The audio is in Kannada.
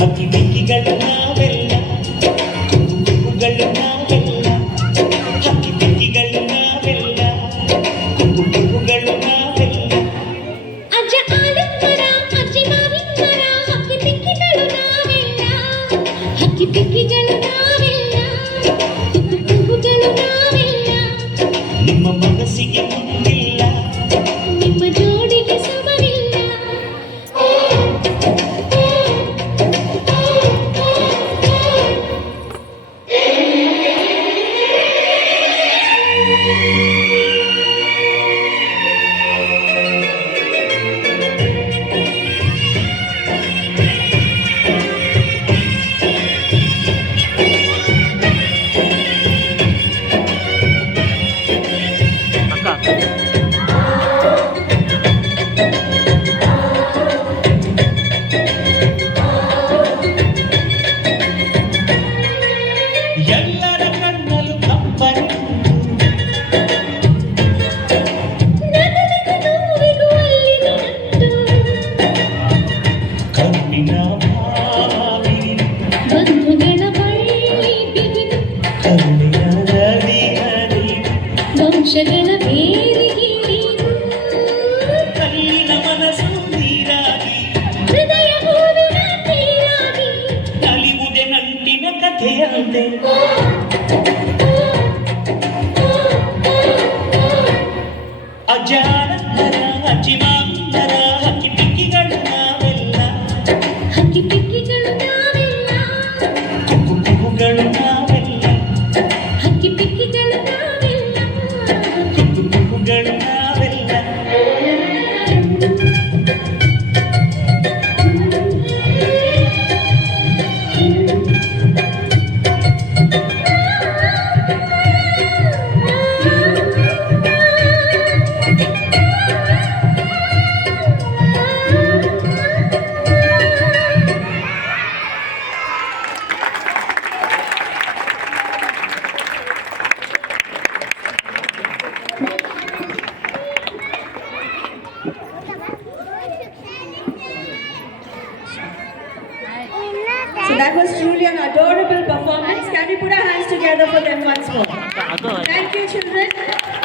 ಹಕ್ಕಿ ಬೆಕ್ಕಿಗಳು ನಾವೆಲ್ಲ, ಕುಕ್ಕುಗಳು ನಾವೆಲ್ಲ, ಹಕ್ಕಿ ಬೆಕ್ಕಿಗಳು ನಾವೆಲ್ಲ, ಕುಕ್ಕುಗಳು ನಾವೆಲ್ಲ. ಅಜ್ಜ ಆಲಕ್ಕರ, ಅಜ್ಜಿ ಮಾವಿನ ಮರ, ಹಕ್ಕಿ ಬೆಕ್ಕಿಗಳು ನಾವೆಲ್ಲ, ಹಕ್ಕಿ ಬೆಕ್ಕಿಗಳು ನಾವೆಲ್ಲ, ಕುಕ್ಕುಗಳು ನಾವೆಲ್ಲ. ನಿಮ್ಮ ಮನಸ್ಸಿಗೆ ಮುಂದಿಲ್ಲ, ನಿಮ್ಮ ಜೋಡಿಗೆ ಸಮವಿಲ್ಲ. ಎಲ್ಲರ ಕಣ್ಣಲು ಕಂಪನೆ, ನಗಲಿಗೂ ನೋವಿಗೂ ಅಲ್ಲಿಗೆ ನಂಟು. ಕಣ್ಣಿನ ಬಾವಿ, ಬಂಧುಗಳ ಬಳ್ಳಿ ಬಿಗಿದು, ಕರುಣೆಯ ನದಿ ಹರಿವು, ವಂಶಗಳ ಬೇರಿಗೆ ನೀರು. ಕಲ್ಲಿನ ಮನಸ್ಸು ನೀರಾಗಿ, ಹೃದಯ ಹೂವಿನ ನೀರಾಗಿ. ನಲಿವುದೆ ನಂಟಿನ ಕಥೆಯಂತೆ. ಅಜ್ಜಾನಂದರ, ಅಜ್ಜಿ ಮಾವಿಂದರ, ಹಕ್ಕಿ ಪಿಕ್ಕಿಗಳು ನಾವೆಲ್ಲ, ಹಕ್ಕಿ ಪಿಕ್ಕಿಗಳು ನಾವೆಲ್ಲ, ಕುಕ್ಕುಗಳು ನಾವೆಲ್ಲ, ಹಕ್ಕಿ ಪಿಕ್ಕಿಗಳು ನಾವೆಲ್ಲ. ಕುಕ್ಕುಗಳು ನಾವೆಲ್ಲ. So that was truly an adorable performance. Can we put our hands together for them once more? Thank you, children.